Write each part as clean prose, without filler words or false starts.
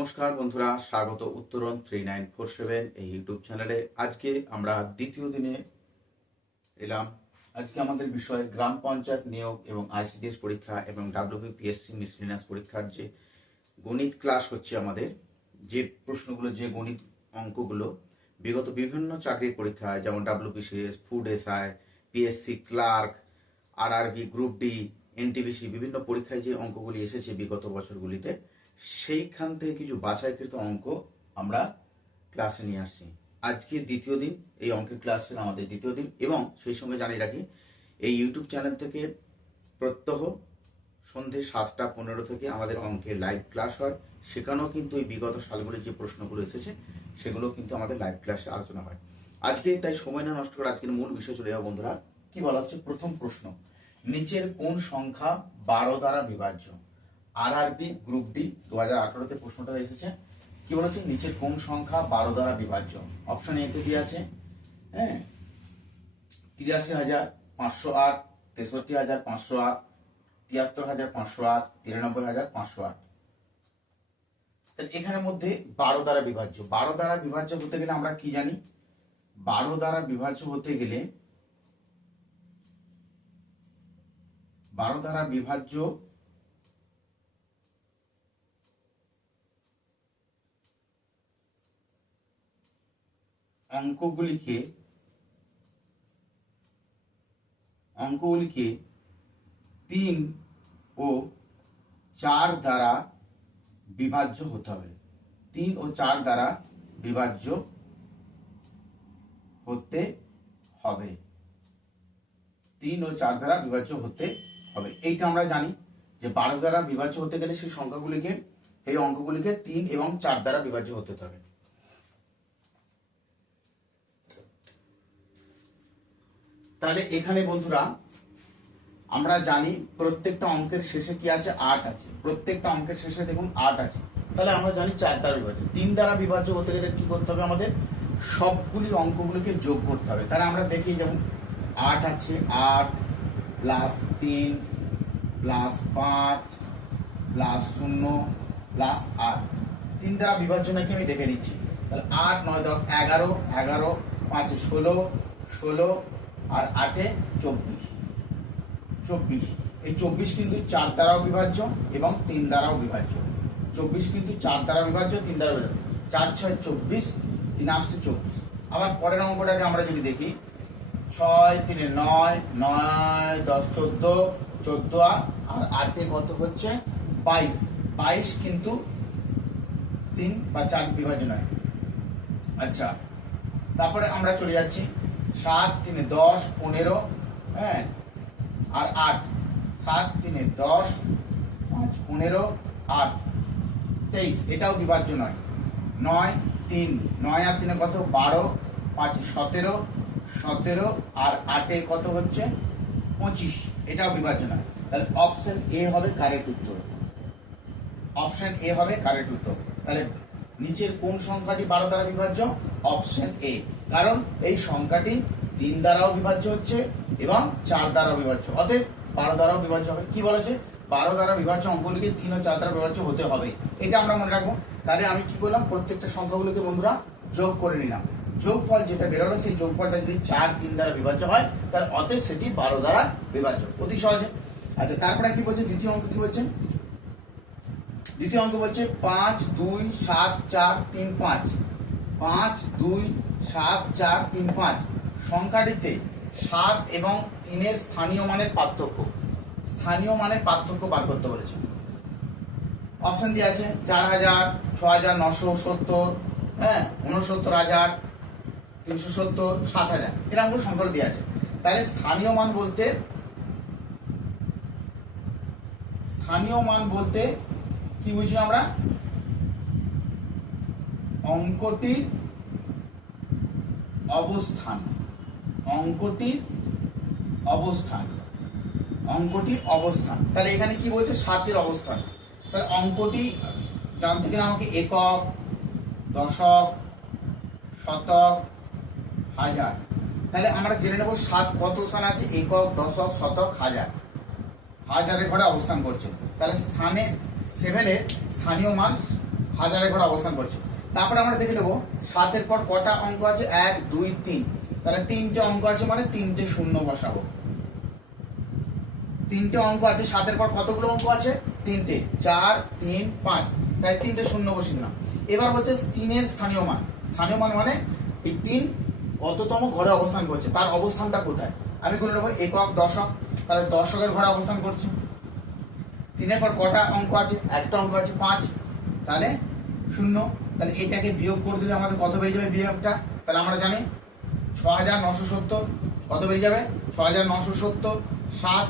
নমস্কার বন্ধুরা, স্বাগত উত্তরণ 3947 এই ইউটিউব চ্যানেলে। আজকে আমরা দ্বিতীয় দিনে এলাম। আজকে আমাদের বিষয় গ্রাম পঞ্চায়েত নিয়োগ এবং আইসিডিএস পরীক্ষা এবং ডাব্লিউবিপিএসসি মিসলিনিয়াস পরীক্ষার যে গণিত ক্লাস হচ্ছে, আমাদের যে প্রশ্নগুলো, যে গণিত অঙ্কগুলো বিগত বিভিন্ন চাকরির পরীক্ষায়, যেমন WBCS, food SI, PSC clerk, RRB, group D, NTPC বিভিন্ন পরীক্ষায় যে অঙ্কগুলি এসেছে বিগত বছরগুলিতে, সেইখান থেকে কিছু বাছাইকৃত অঙ্ক আমরা ক্লাসে নিয়ে আসছি। আজকে দ্বিতীয় দিন, এই অঙ্কের ক্লাসের আমাদের দ্বিতীয় দিন, এবং সেই সঙ্গে জানিয়ে রাখি এই ইউটিউব চ্যানেল থেকে প্রত্যহ সন্ধ্যে 7টা 15 থেকে আমাদের অঙ্কের লাইভ ক্লাস হয়। সেখানেও কিন্তু এই বিগত সালগুলির যে প্রশ্নগুলো এসেছে সেগুলো কিন্তু আমাদের লাইভ ক্লাসে আলোচনা হয়। আজকে তাই সময় না নষ্ট করে আজকের মূল বিষয় চলে যাবো বন্ধুরা। কি বলা হচ্ছে? প্রথম প্রশ্ন, নিচের কোন সংখ্যা 12 দ্বারা বিভাজ্য? আরআরবি গ্রুপ ডি 2018-তে প্রশ্নটা এসেছে। কি বলেছে? নিচের কোন সংখ্যা 12 দ্বারা বিভাজ্য? অপশন এ তে দিয়ে আছে 83,508, 63,508, 73,508, 93,508। এখানের মধ্যে 12 দ্বারা বিভাজ্য। 12 দ্বারা বিভাজ্য হতে গেলে আমরা কি জানি? 12 দ্বারা বিভাজ্য হতে গেলে 12 দ্বারা বিভাজ্য অঙ্কগুলিকে 3 ও 4 দ্বারা বিভাজ্য হতে হবে। 3 ও 4 দ্বারা বিভাজ্য হতে হবে। 3 ও 4 দ্বারা বিভাজ্য হতে হবে। এইটা আমরা জানি যে 12 দ্বারা বিভাজ্য হতে গেলে সেই সংখ্যাগুলিকে, এই অঙ্কগুলিকে 3 এবং 4 দ্বারা বিভাজ্য হতে হবে। তাহলে এখানে বন্ধুরা আমরা জানি প্রত্যেকটা অঙ্কের শেষে কি আছে? 8 আছে। প্রত্যেকটা অঙ্কের শেষে দেখুন 8 আছে। তাহলে আমরা জানি 4 দ্বারা বিভাজ্য। 3 দ্বারা বিভাজ্য হতে গেলে কি করতে হবে? আমাদের সবগুলি অঙ্কগুলিকে যোগ করতে হবে। তাহলে আমরা দেখি, যেমন 8 আছে, 8 প্লাস 3 প্লাস 5 প্লাস 0 প্লাস 8। 3 দ্বারা বিভাজ্য নাকি আমি দেখে নিচ্ছি। তাহলে 8, 9, 10, 11, 11, 5, 16, 16 আর 8, 24। এই 24 কিন্তু 4 দ্বারাও বিভাজ্য এবং 3 দ্বারাও বিভাজ্য। 24 কিন্তু 4 দ্বারা বিভাজ্য, 3 দ্বারা বিভাজ্য। 4, 6, 24, 3, 8, 24। আবার পরের অঙ্কটাকে আমরা যদি দেখি, 6, 3, 9, 9, 10, 14, 14 আর 8 কত হচ্ছে? 22। 22 কিন্তু 3 বা 4 বিভাজ্য নয়। আচ্ছা, তারপরে আমরা চলে যাচ্ছি 7, 3, 10, 15, আর 8। 7, 3, 10, 5, 15, 8, 23। এটাও বিভাজ্য নয়। 9, 3, 9 আর 3 কত? 12, 5, 17, 17 আর 8 কত হচ্ছে? 25। এটাও বিভাজ্য নয়। তাহলে অপশন এ হবে কারেক্ট উত্তর। অপশন এ হবে কারেক্ট উত্তর। তাহলে নিচের কোন সংখ্যাটি 12 দ্বারা বিভাজ্য? Option A. কারণ এই সংখ্যাটি 3 দ্বারাও বিভাজ্য হচ্ছে এবং 4 দ্বারাও বিভাজ্য, অতএব 12 দ্বারাও বিভাজ্য হবে। কি বলেছে? 12 দ্বারা বিভাজ্য অঙ্কগুলিকে 3 ও 4 দ্বারা বিভাজ্য হতে হবে। এটা আমরা মনে রাখবো। তাহলে আমি কি করলাম? প্রত্যেকটা সংখ্যাগুলোকে বন্ধুরা যোগ করে নিলাম। যোগফল যেটা বেরোলো, সেই যোগফলটা যদি 4, 3 দ্বারা বিভাজ্য হয়, তাহলে অতএব সেটি 12 দ্বারা বিভাজ্য। অতি সহজে। আচ্ছা, তারপরে কি বলছে? দ্বিতীয় অঙ্ক কি বলছে? দ্বিতীয় অঙ্ক বলছে 5, 2, 7, 4, 3, 5। 5, 2, 7, 4, 3, 5 সংখ্যাটিতে 7 এবং 3 স্থানীয় মানের পার্থক্য। স্থানীয় মানের পার্থক্য বার করতে বলেছে। অপশন দিয়ে আছে 4,000, 6,970, 69,370, 7,000। এরকম করে সংখ্যাগুলো দিয়ে আছে। তাহলে স্থানীয় মান বলতে কি বুঝি আমরা? অঙ্কটির অবস্থান। তাহলে এখানে কি বলছে? 7 অবস্থান। তাহলে অঙ্কটি জানতে গেলে আমাকে একক, দশক, শতক, হাজার। তাহলে আমরা জেনে নেব 7 কত স্থান আছে? একক, দশক, শতক, হাজার। হাজারের ঘরে অবস্থান করছে। তাহলে স্থানে 7 স্থানীয় মান হাজারের ঘরে অবস্থান করছে। তারপরে আমরা দেখে নেবো 7-এর পর কটা অঙ্ক আছে, 1 2 3, তাহলে 3টে অঙ্ক আছে মানে 3টে শূন্য বসাবো। 3টে অঙ্ক আছে, 7-এর পর কতগুলো অঙ্ক আছে, 3টে, 4 3 5, তাই 3টে শূন্য বসিয়ে দিলাম। এবার হচ্ছে 3-এর স্থানীয় মান। স্থানীয় মান মানে এই 3 কততম ঘরে অবস্থান করছে, তার অবস্থানটা কোথায়। আমি করে নেবো একক দশক, তাহলে দশকের ঘরে অবস্থান করছে। 3-এর পর কটা অঙ্ক আছে, একটা অঙ্ক আছে 5, তাহলে 0। তাহলে এটাকে বিয়োগ করে দিলে আমাদের কত বেরিয়ে যাবে বিয়োগটা, তাহলে আমরা জানি 6970 কত বেরিয়ে যাবে, 6970 7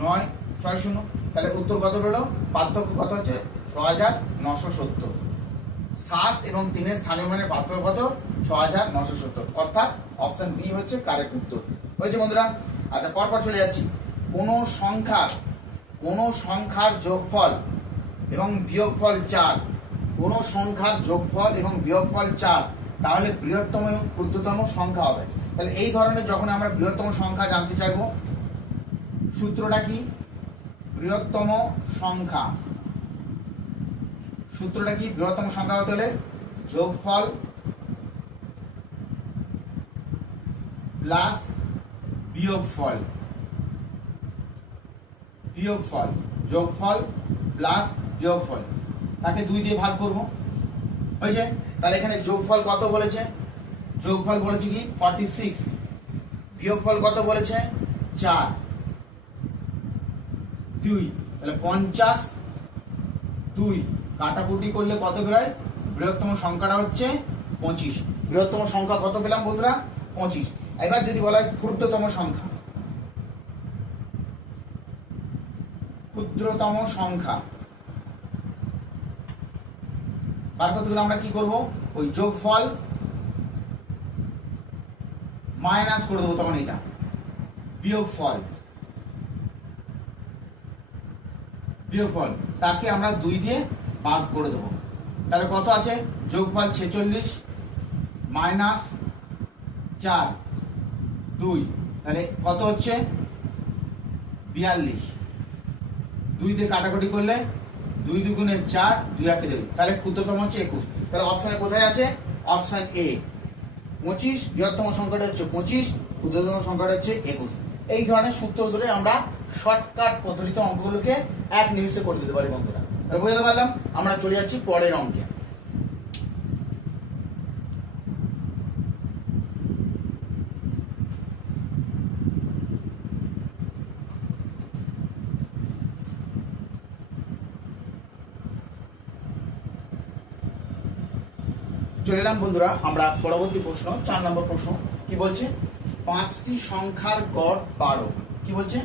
9 6 0, তাহলে উত্তর কত বেরোলো, পার্থক্য কত হচ্ছে 6970। 7 এবং 3-এর স্থানীয় মানের পার্থক্য কত, 6970, অর্থাৎ অপশন বি হচ্ছে কারেক্ট উত্তর। হয়েছে বন্ধুরা। আচ্ছা পরপর চলে যাচ্ছি। কোন সংখ্যার যোগফল এবং বিয়োগফল 4, কোন সংখ্যার যোগফল এবং বিয়োগফল 4, তাহলে বৃহত্তম এবং ক্ষুদ্রতম সংখ্যা হবে। তাহলে এই ধরনের যখন আমরা বৃহত্তম সংখ্যা জানতে চাইবো, সূত্রটা কি, বৃহত্তম সংখ্যা, সূত্রটা কি, বৃহত্তম সংখ্যা হতে হলে যোগফল প্লাস বিয়োগফল, বিয়োগফল, যোগফল প্লাস বিয়োগফল, তাকে 2 দিয়ে ভাগ করব। হয়েছে। তাহলে এখানে যোগফল কত বলেছে, যোগফল বলেছে কি 46, বিয়োগফল কত বলেছে 4 2, তাহলে 50 2, কাটাকুটি করলে কত বেরোয়, বৃহত্তম সংখ্যাটা হচ্ছে 25। বৃহত্তম সংখ্যা কত পেলাম বন্ধুরা, 25। এবার যদি বলা হয় ক্ষুদ্রতম সংখ্যা, ক্ষুদ্রতম সংখ্যা বার করতে গেলে আমরা কি করব, ওই যোগফল মাইনাস করে দেবো, তখন এটা বিয়োগফল, বিয়োগফল তাকে আমরা 2 দিয়ে ভাগ করে দেবো। তাহলে কত আছে, যোগফল 46 মাইনাস 4 2, তাহলে কত হচ্ছে 42। 2 দিয়ে কাটাকুটি করলে 2 2 4, 2 1 2, তাহলে ক্ষুদ্রতম হচ্ছে 21। তাহলে অপশনে কোথায় আছে, অপশন এ 25, বৃহত্তম সংখ্যাটা হচ্ছে 25, ক্ষুদ্রতম সংখ্যাটা হচ্ছে 21। এই ধরনের সূত্র ধরে আমরা শর্টকাট পদ্ধতিতে অঙ্কগুলোকে 1 নিমিষে করে দিতে পারি বন্ধুরা। তাহলে বুঝতে পারলাম। আমরা চলে যাচ্ছি পরের অঙ্কে। চলে এলাম বন্ধুরা আমরা পরবর্তী প্রশ্ন, 4 নম্বর প্রশ্ন। কি বলছে, 5টি সংখ্যার গড় 12। কি বলছে,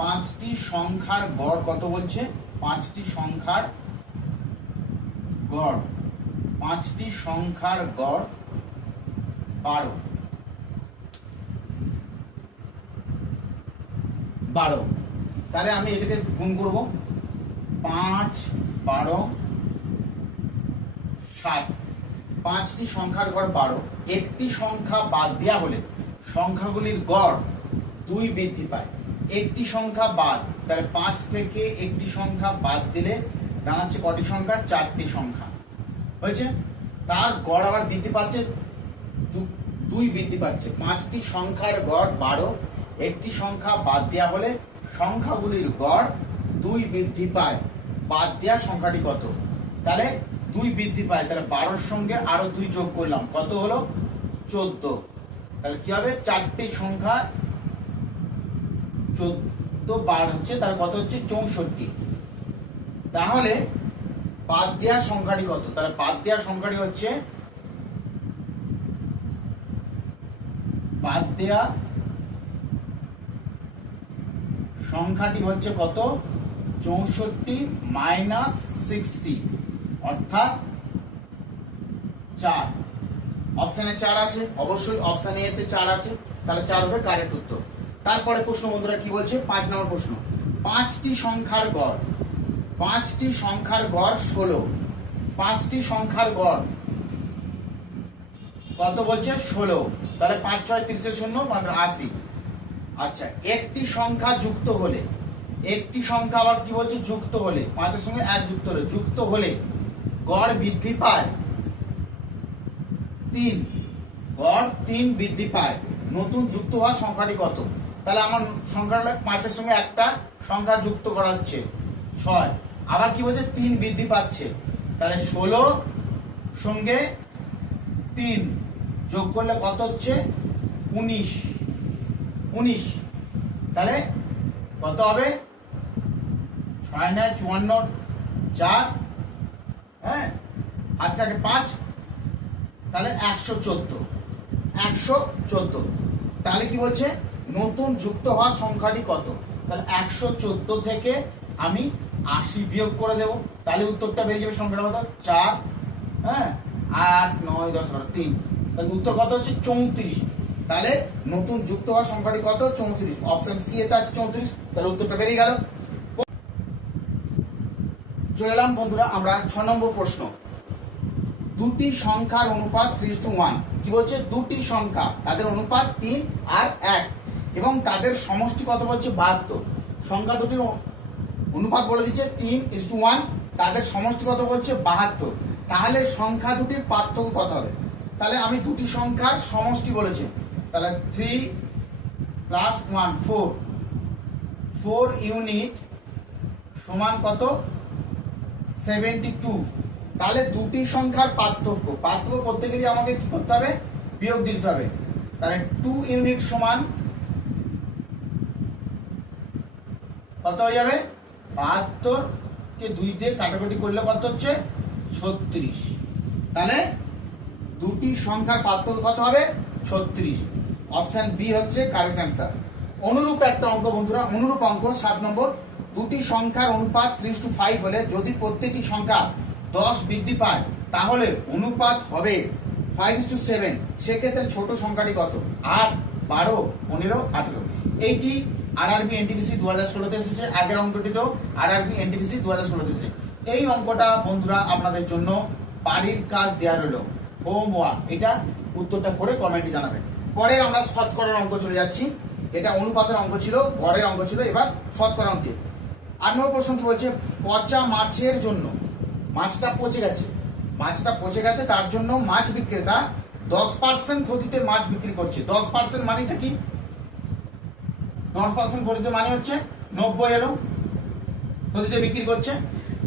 5টি সংখ্যার গড় কত বলছে, 5টি সংখ্যার গড়, 5টি সংখ্যার গড় 12। 12, তাহলে আমি এটাকে গুণ করব, 5 12 7। 5টি সংখ্যার গড় 12, একটি সংখ্যা বাদ দেওয়া হলে সংখ্যাগুলির গড় 2 বৃদ্ধি পায়। একটি সংখ্যা বাদ, তাহলে 5 থেকে একটি সংখ্যা বাদ দিলে দাঁড়াচ্ছে কটি সংখ্যা, 4টি সংখ্যা। হয়েছে। তার গড় আবার বৃদ্ধি পাচ্ছে, 2 বৃদ্ধি পাচ্ছে। 5টি সংখ্যার গড় 12, একটি সংখ্যা বাদ দেওয়া হলে সংখ্যাগুলির গড় 2 বৃদ্ধি পায়। বাদ দেওয়া সংখ্যাটি কত, তাহলে 2 বৃদ্ধি পায়, তাহলে 12-র সঙ্গে আরো 2 যোগ করলাম, কত হলো 14। তাহলে কি হবে, 4টি সংখ্যা 14 বার হচ্ছে, তাহলে কত হচ্ছে 64। তাহলে বাদ দেওয়া সংখ্যাটি কত, তাহলে বাদ দেওয়া সংখ্যাটি হচ্ছে, বাদ দেওয়া সংখ্যাটি হচ্ছে কত, 64 মাইনাস 60, অর্থাৎ 4। অপশনে 4 আছে, অবশ্যই অপশন এ তে 4 আছে, তাহলে 4 হবে কারেক্ট উত্তর। তারপরে প্রশ্ন বন্ধুরা কি বলছে, 5 নম্বর প্রশ্ন। 5টি সংখ্যার গড়, 5টি সংখ্যার গড় 16। 5টি সংখ্যার গড় কত বলছে, 16। তাহলে 5 6 30 0 80। আচ্ছা, একটি সংখ্যা যুক্ত হলে, একটি সংখ্যা আবার কি বলছে, যুক্ত হলে, 5-এর সঙ্গে 1 যুক্ত হলে, যুক্ত হলে গড় বৃদ্ধি পায় 3, গড় 3 বৃদ্ধি পায়, নতুন যুক্ত হওয়া সংখ্যাটি কত? তাহলে আমার সংখ্যাটা 5-এর সঙ্গে একটা সংখ্যা যুক্ত করা হচ্ছে 6, আবার কি বলছে 3 বৃদ্ধি পাচ্ছে, তাহলে 16 সঙ্গে 3 যোগ করলে কত হচ্ছে 19, তাহলে কত হবে 6 9 54 4, হ্যাঁ হাত থাকে 5, তাহলে 114, তাহলে কি বলছে নতুন যুক্ত হওয়া সংখ্যাটি কত? তাহলে 114 থেকে আমি 80 বিয়োগ করে দেব, তাহলে উত্তরটা বেরিয়ে যাবে সংখ্যাটা কত 4, হ্যাঁ 8 9 10 11 3, তাহলে উত্তর কত হচ্ছে 34, তাহলে নতুন যুক্ত হওয়া সংখ্যাটি কত 34, অপশন সি এতে আছে 34, তাহলে উত্তরটা বেরিয়ে গেল। চলে এলাম বন্ধুরা আমরা 6 নম্বর প্রশ্ন, দুটি সংখ্যার অনুপাত 3:1, কি বলছে দুটি সংখ্যা তাদের অনুপাত 3 আর 1 এবং তাদের সমষ্টি কত বলছে 72, সংখ্যা দুটির অনুপাত বলে দিচ্ছে 3:1, তাদের সমষ্টি কত বলছে 72, তাহলে সংখ্যা দুটির পার্থক্য কত হবে? তাহলে আমি দুটি সংখ্যার সমষ্টি বলেছি, তাহলে 3 + 1 4 ইউনিট সমান কত 72, তাহলে দুটি সংখ্যার পার্থক্য করতে গেলে আমাকে কি করতে হবে বিয়োগ দিতে হবে, তাহলে 2 ইউনিট সমান কত হয়ে যাবে 72 কে 2 দিয়ে কাটাকাটি করলে কত হচ্ছে 36, তাহলে দুটি সংখ্যার পার্থক্য কত হবে 36, অপশন বি হচ্ছে কারেক্ট অ্যান্সার। অনুরূপ একটা অঙ্ক বন্ধুরা, অনুরূপ অঙ্ক 7 নম্বর, দুটি সংখ্যার অনুপাত 3:5 হলে যদি প্রত্যেকটি সংখ্যা 10 বৃদ্ধি পায় তাহলে অনুপাত হবে 5:7, সেক্ষেত্রে ছোট সংখ্যাটি কত? 8 12 15 18, এইটি আরআরবি এনটিপিসি 2016 তে এসেছে, আগের অঙ্কটিতেও আরআরবি এনটিপিসি 2016 তে এসেছে। এই অঙ্কটা বন্ধুরা আপনাদের জন্য বাড়ির কাজ দেওয়া রইলো, হোমওয়ার্ক, এটা উত্তরটা করে কমেন্টে জানাবেন। পরের আমরা শতকরার অঙ্ক চলে যাচ্ছি, এটা অনুপাতের অঙ্ক ছিল, গড়ের অঙ্ক ছিল, এবার শতকরা অঙ্কে 8 নম্বর প্রশ্ন কি বলছে, পচা মাছের জন্য মাছটা পচে গেছে তার জন্য মাছ বিক্রেতা 10% ক্ষতিতে মাছ বিক্রি করছে। 10% মানেটা কি? 10% ক্ষতিতে মানে হচ্ছে 90 এলো ক্ষতিতে বিক্রি করছে,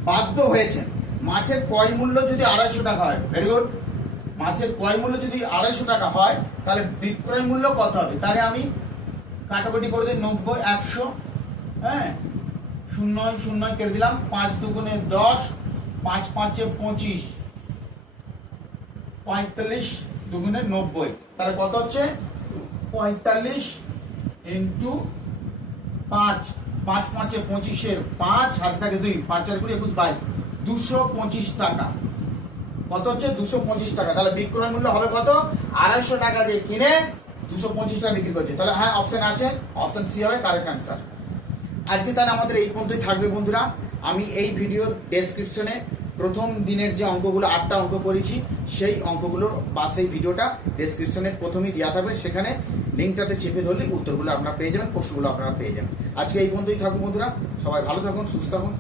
বাধ্য হয়েছে মাছের ক্রয় মূল্য যদি 250 টাকা হয়, ভেরি গুড, মাছের ক্রয় মূল্য যদি 250 টাকা হয় তাহলে বিক্রয় মূল্য কত হবে? তাহলে আমি কাটাকুটি করে দিই 90 100, হ্যাঁ 0 0 কেটে দিলাম, 5 দুগুণে 10, 5 5 25, 45 দুগুণে 90, তাহলে কত হচ্ছে 45 ইন্টু 5, 5 5 25, 5 হাতে থাকে 2, 5 4 20 21 22, 225 টাকা, কত হচ্ছে 225 টাকা। তাহলে বিক্রয় মূল্য হবে কত? 250 টাকা দিয়ে কিনে 225 টাকা বিক্রি করছে, তাহলে হ্যাঁ অপশন আছে, অপশন সি হবে কারেক্ট অ্যান্সার। আজকে তাহলে আমাদের এই পর্যন্তই থাকবে বন্ধুরা। আমি এই ভিডিওর ডেসক্রিপশনে প্রথম দিনের যে অঙ্কগুলো 8টা অঙ্ক করেছি সেই অঙ্কগুলোর বা সেই ভিডিওটা ডেসক্রিপশনে প্রথমেই দেওয়া থাকবে, সেখানে লিঙ্কটাতে চেপে ধরলে উত্তরগুলো আপনারা পেয়ে যাবেন, প্রশ্নগুলো আপনারা পেয়ে যাবেন। আজকে এই পর্যন্তই থাকবে বন্ধুরা, সবাই ভালো থাকুন, সুস্থ থাকুন।